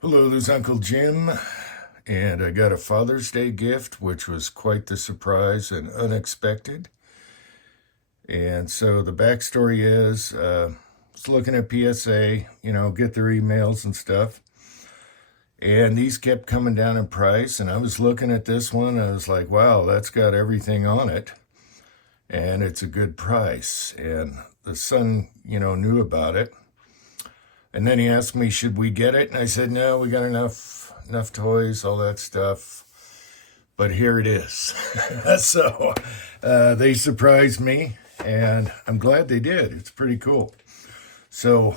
Hello, this is Uncle Jim, and I got a Father's Day gift, which was quite the surprise and unexpected. And so the backstory is, I was looking at PSA, get their emails and stuff, and these kept coming down in price. And I was looking at this one, I was like, wow, that's got everything on it, and it's a good price. And the son, knew about it. And then he asked me, should we get it? And I said, no, we got enough toys, all that stuff. But here it is. So they surprised me, and I'm glad they did. It's pretty cool. So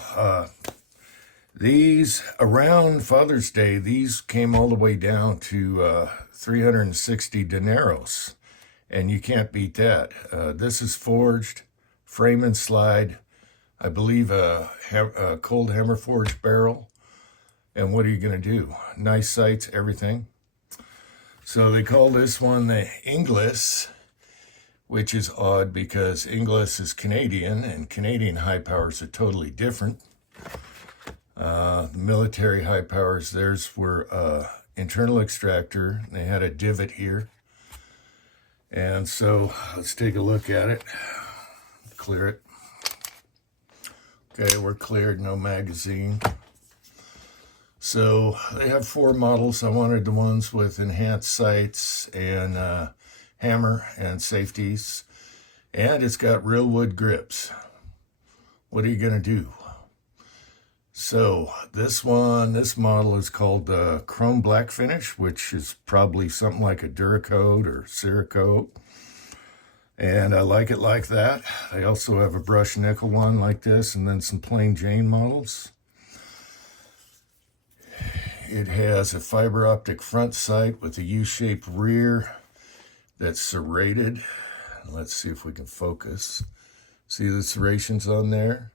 these, around Father's Day, these came all the way down to 360 dineros. And you can't beat that. This is forged, frame and slide. I believe a cold hammer forged barrel. And what are you going to do? Nice sights, everything. So they call this one the Inglis, which is odd because Inglis is Canadian and Canadian high powers are totally different. Military high powers, theirs were internal extractor. They had a divot here. And so let's take a look at it. Clear it. Okay, we're cleared, no magazine. So they have 4 models. I wanted the ones with enhanced sights and hammer and safeties. And it's got real wood grips. What are you going to do? So this model is called Chrome Black Finish, which is probably something like a Duracoat or Cerakote. And I like it like that. I also have a brushed nickel one like this, and then some plain Jane models. It has a fiber optic front sight with a U-shaped rear that's serrated. Let's see if we can focus. See the serrations on there?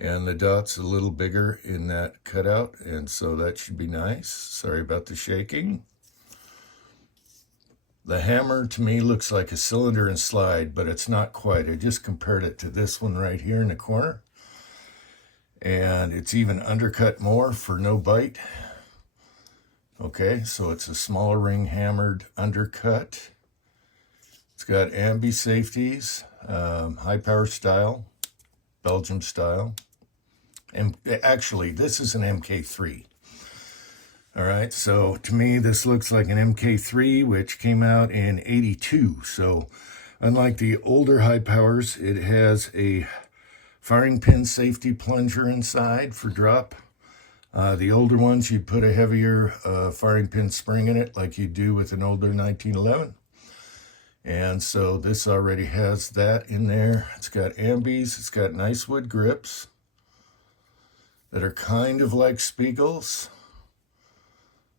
And the dot's a little bigger in that cutout, and so that should be nice. Sorry about the shaking. The hammer, to me, looks like a cylinder and slide, but it's not quite. I just compared it to this one right here in the corner. And it's even undercut more for no bite. Okay, so it's a smaller ring hammered undercut. It's got ambi safeties, high power style, Belgium style. And actually, this is an MK3. All right, so to me, this looks like an MK3, which came out in '82. So unlike the older high powers, it has a firing pin safety plunger inside for drop. The older ones, you'd put a heavier firing pin spring in it, like you do with an older 1911. And so this already has that in there. It's got ambis, it's got nice wood grips that are kind of like Spiegels.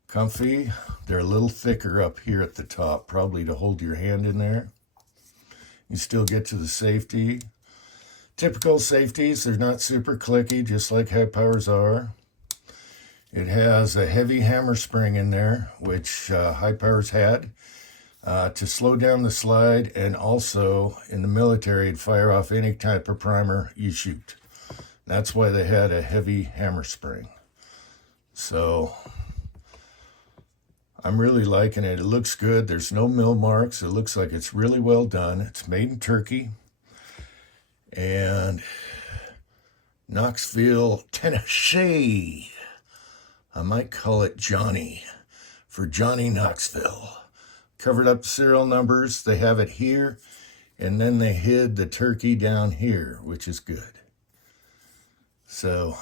Comfy. They're a little thicker up here at the top, probably to hold your hand in there. You still get to the safety. Typical safeties, they're not super clicky, just like high powers are. It has a heavy hammer spring in there, which high powers had, to slow down the slide, and also in the military, it'd fire off any type of primer you shoot. That's why they had a heavy hammer spring. So I'm really liking it. It looks good. There's no mill marks. It looks like it's really well done. It's made in Turkey. And Knoxville, Tennessee. I might call it Johnny, for Johnny Knoxville. Covered up serial numbers. They have it here. And then they hid the turkey down here, which is good. So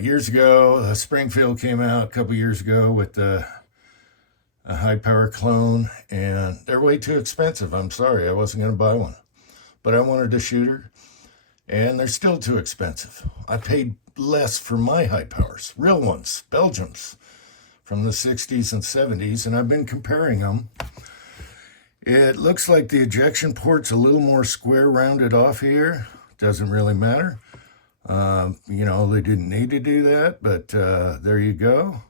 years ago, Springfield came out a couple years ago with a high power clone, and they're way too expensive. I'm sorry, I wasn't going to buy one, but I wanted a shooter, and they're still too expensive. I paid less for my high powers, real ones, Belgiums, from the 60s and 70s, and I've been comparing them. It looks like the ejection port's a little more square rounded off here. Doesn't really matter. They didn't need to do that, but there you go.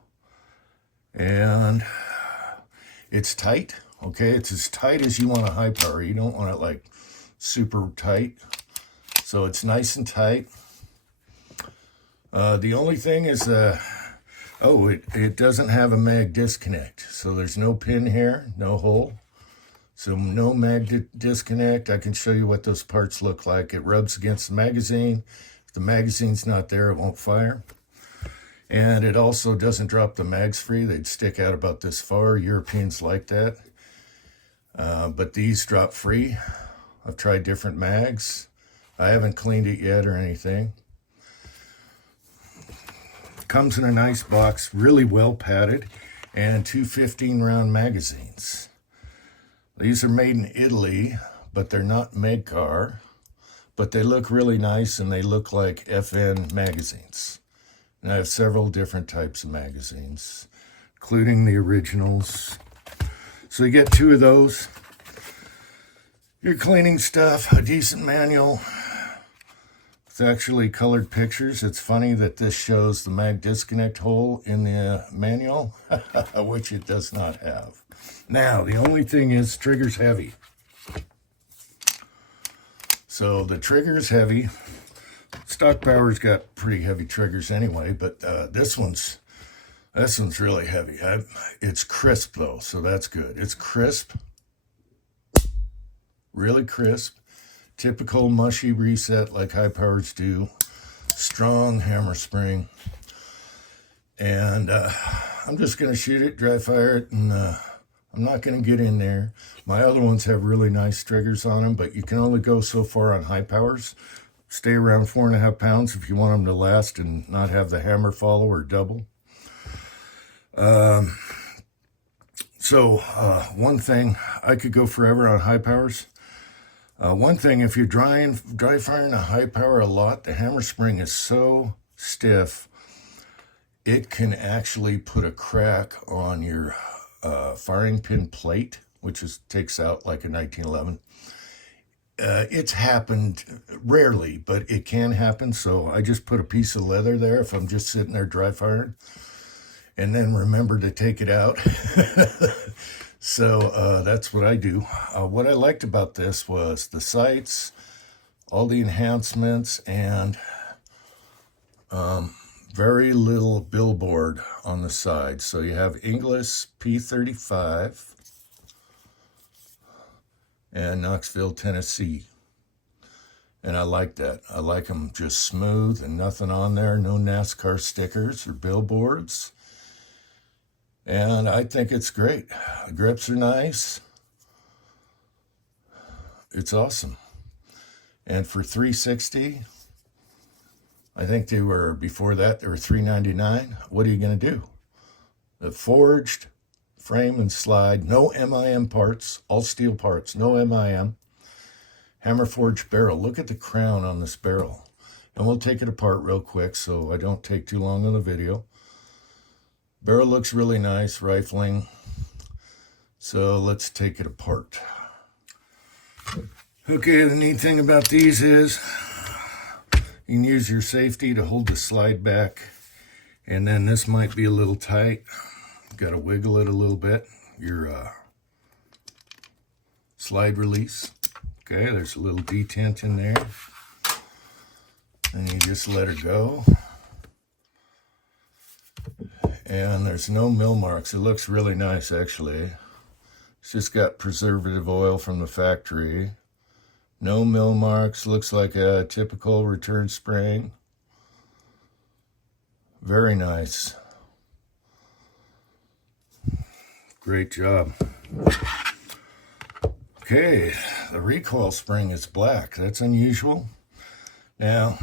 And it's tight, okay? It's as tight as you want a high power. You don't want it like super tight. So it's nice and tight. The only thing is, it doesn't have a mag disconnect. So there's no pin here, no hole. So no mag disconnect. I can show you what those parts look like. It rubs against the magazine. If the magazine's not there, it won't fire. And it also doesn't drop the mags free. They'd stick out about this far. Europeans like that. But these drop free. I've tried different mags. I haven't cleaned it yet or anything. Comes in a nice box, really well padded, and two 15-round magazines. These are made in Italy, but they're not Megcar, but they look really nice and they look like FN magazines. And I have several different types of magazines, including the originals. So you get two of those. Your cleaning stuff, a decent manual. It's actually colored pictures. It's funny that this shows the mag disconnect hole in the manual, which it does not have. Now, the only thing is, trigger's heavy. So the trigger's heavy. Stock Power's got pretty heavy triggers anyway, but this one's really heavy. It's crisp though, so that's good. It's crisp, really crisp. Typical mushy reset like Hi Powers do. Strong hammer spring. And I'm just going to shoot it, dry fire it, and I'm not going to get in there. My other ones have really nice triggers on them, but you can only go so far on Hi Powers. Stay around 4.5 pounds if you want them to last and not have the hammer follow or double. One thing, I could go forever on Hi Powers. One thing, if you're dry firing a Hi Power a lot, the hammer spring is so stiff, it can actually put a crack on your firing pin plate, which takes out like a 1911. It's happened rarely, but it can happen. So I just put a piece of leather there if I'm just sitting there dry firing, and then remember to take it out. So that's what I do. What I liked about this was the sights, all the enhancements, and very little billboard on the side. So you have Inglis P35 and Knoxville, Tennessee. And I like that. I like them just smooth and nothing on there. No NASCAR stickers or billboards. And I think it's great. The grips are nice. It's awesome. And for $360, I think they were, before that, they were $399. What are you going to do? The forged frame and slide, no MIM parts, all steel parts, no MIM. Hammer forged barrel. Look at the crown on this barrel. And we'll take it apart real quick so I don't take too long on the video. Barrel looks really nice, rifling. So let's take it apart. Okay, the neat thing about these is you can use your safety to hold the slide back. And then this might be a little tight. Got to wiggle it a little bit. Your slide release. Okay, there's a little detent in there. And you just let her go. And there's no mill marks. It looks really nice, actually. It's just got preservative oil from the factory. No mill marks. Looks like a typical return spring. Very nice. Great job. Okay, the recoil spring is black. That's unusual. Now,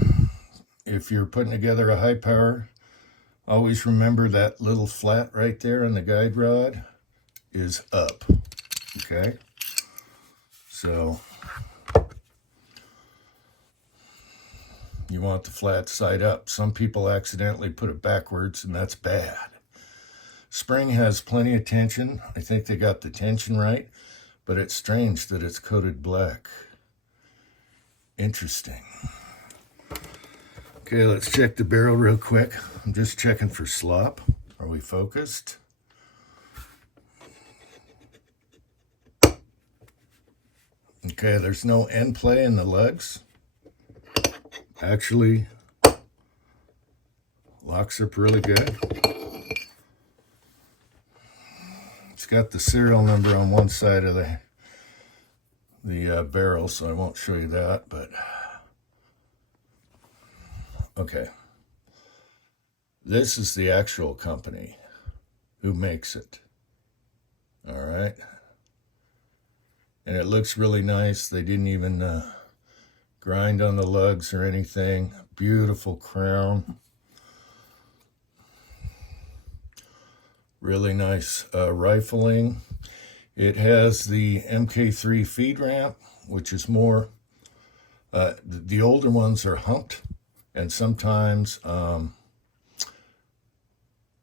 if you're putting together a Hi Power, always remember that little flat right there on the guide rod is up, okay? So you want the flat side up. Some people accidentally put it backwards, and that's bad. Spring has plenty of tension. I think they got the tension right, but it's strange that it's coated black. Interesting. Okay, let's check the barrel real quick. I'm just checking for slop. Are we focused? Okay, there's no end play in the legs. Actually, Locks up really good. It's got the serial number on one side of the barrel, so I won't show you that, but okay. This is the actual company who makes it. All right. And it looks really nice. They didn't even grind on the lugs or anything. Beautiful crown. Really nice rifling. It has the MK3 feed ramp, which is more, the older ones are humped, and sometimes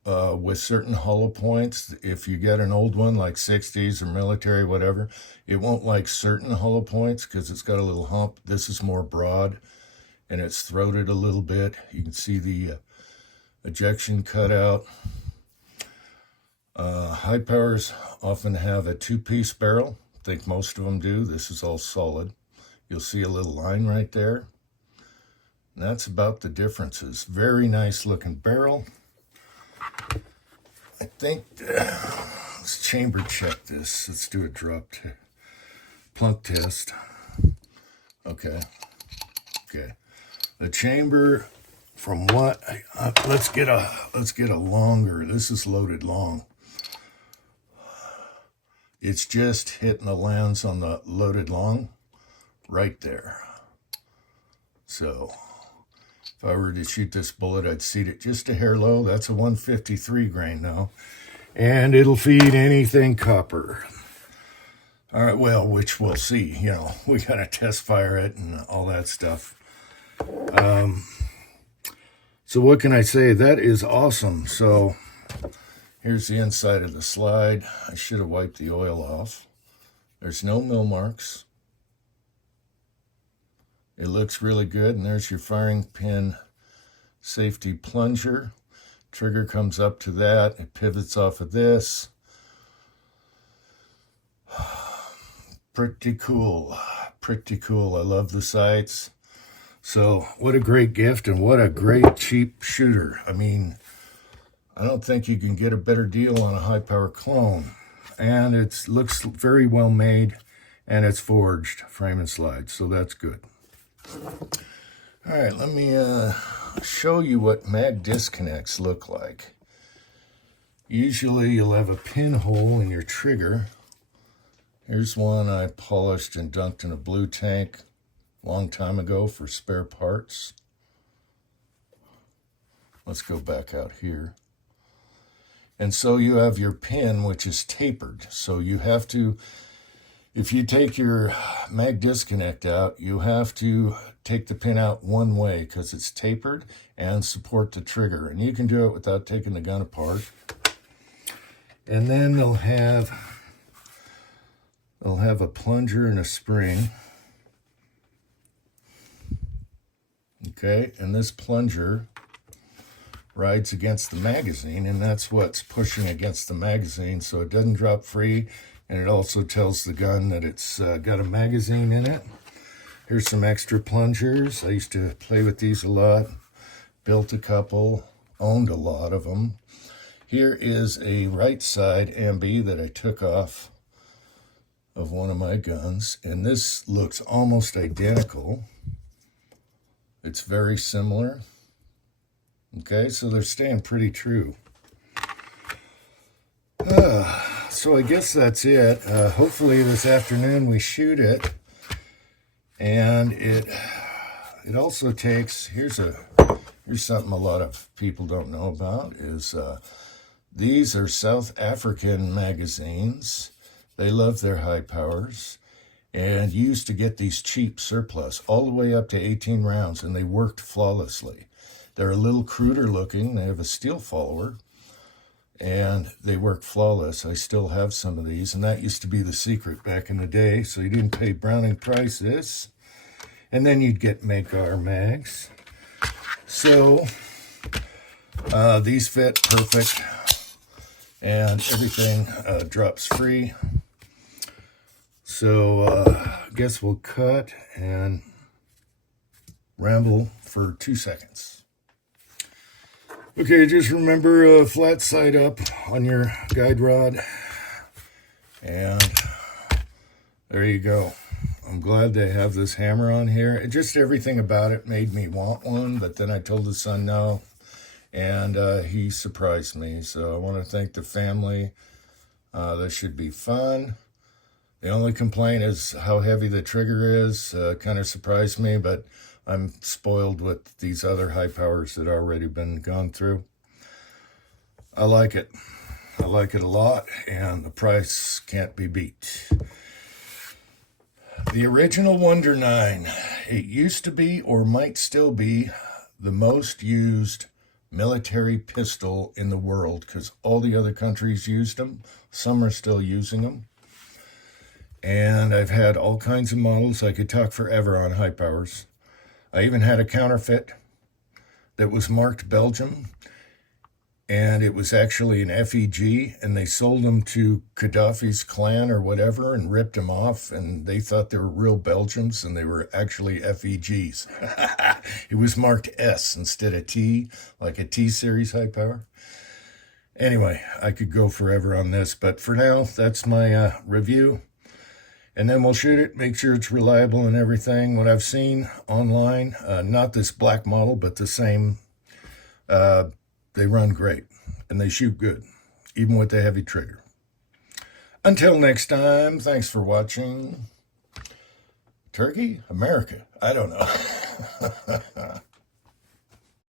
with certain hollow points, if you get an old one like 60s or military, whatever, it won't like certain hollow points because it's got a little hump. This is more broad and it's throated a little bit. You can see the ejection cutout. High powers often have a two-piece barrel. I think most of them do. This is all solid. You'll see a little line right there. And that's about the differences. Very nice looking barrel. I think, let's chamber check this. Let's do a plunk test. Okay. The chamber, from what, let's get a longer, this is loaded long. It's just hitting the lens on the loaded long right there. So if I were to shoot this bullet, I'd seat it just a hair low. That's a 153 grain now. And it'll feed anything copper. All right, well, which we'll see. You know, we got to test fire it and all that stuff. So what can I say? That is awesome. So here's the inside of the slide. I should have wiped the oil off. There's no mill marks. It looks really good. And there's your firing pin safety plunger. Trigger comes up to that. It pivots off of this. Pretty cool. Pretty cool. I love the sights. So what a great gift and what a great cheap shooter. I mean, I don't think you can get a better deal on a high power clone. And it looks very well made and it's forged frame and slide. So that's good. All right, let me show you what mag disconnects look like. Usually you'll have a pinhole in your trigger. Here's one I polished and dunked in a blue tank a long time ago for spare parts. Let's go back out here. And so you have your pin, which is tapered. So you have to, if you take your mag disconnect out, you have to take the pin out one way because it's tapered and support the trigger. And you can do it without taking the gun apart. And then they'll have a plunger and a spring. Okay, and this plunger rides against the magazine, and that's what's pushing against the magazine so it doesn't drop free, and it also tells the gun that it's got a magazine in it. Here's some extra plungers. I used to play with these a lot, built a couple, owned a lot of them. Here is a right side MB that I took off of one of my guns, and this looks almost identical. It's very similar. Okay, so they're staying pretty true. So I guess that's it. Hopefully this afternoon we shoot it. And it also takes, here's something a lot of people don't know about, is these are South African magazines. They love their high powers. And used to get these cheap surplus all the way up to 18 rounds, and they worked flawlessly. They're a little cruder looking. They have a steel follower, and they work flawless. I still have some of these, and that used to be the secret back in the day. So you didn't pay Browning prices, and then you'd get Makar mags. So these fit perfect, and everything drops free. So I guess we'll cut and ramble for 2 seconds. Okay, just remember flat side up on your guide rod. And there you go. I'm glad they have this hammer on here. Just everything about it made me want one, but then I told the son no, and he surprised me. So I want to thank the family. This should be fun. The only complaint is how heavy the trigger is. Kind of surprised me, but I'm spoiled with these other high powers that already been gone through. I like it. I like it a lot, and the price can't be beat. The original Wonder 9. It used to be, or might still be, the most used military pistol in the world because all the other countries used them. Some are still using them. And I've had all kinds of models. I could talk forever on high powers. I even had a counterfeit that was marked Belgium, and it was actually an FEG, and they sold them to Gaddafi's clan or whatever and ripped them off, and they thought they were real Belgians, and they were actually FEGs. It was marked S instead of T, like a T-series high power. Anyway, I could go forever on this, but for now, that's my review. And then we'll shoot it, make sure it's reliable and everything. What I've seen online, not this black model, but the same, they run great, and they shoot good, even with the heavy trigger. Until next time, thanks for watching. Turkey? America? I don't know.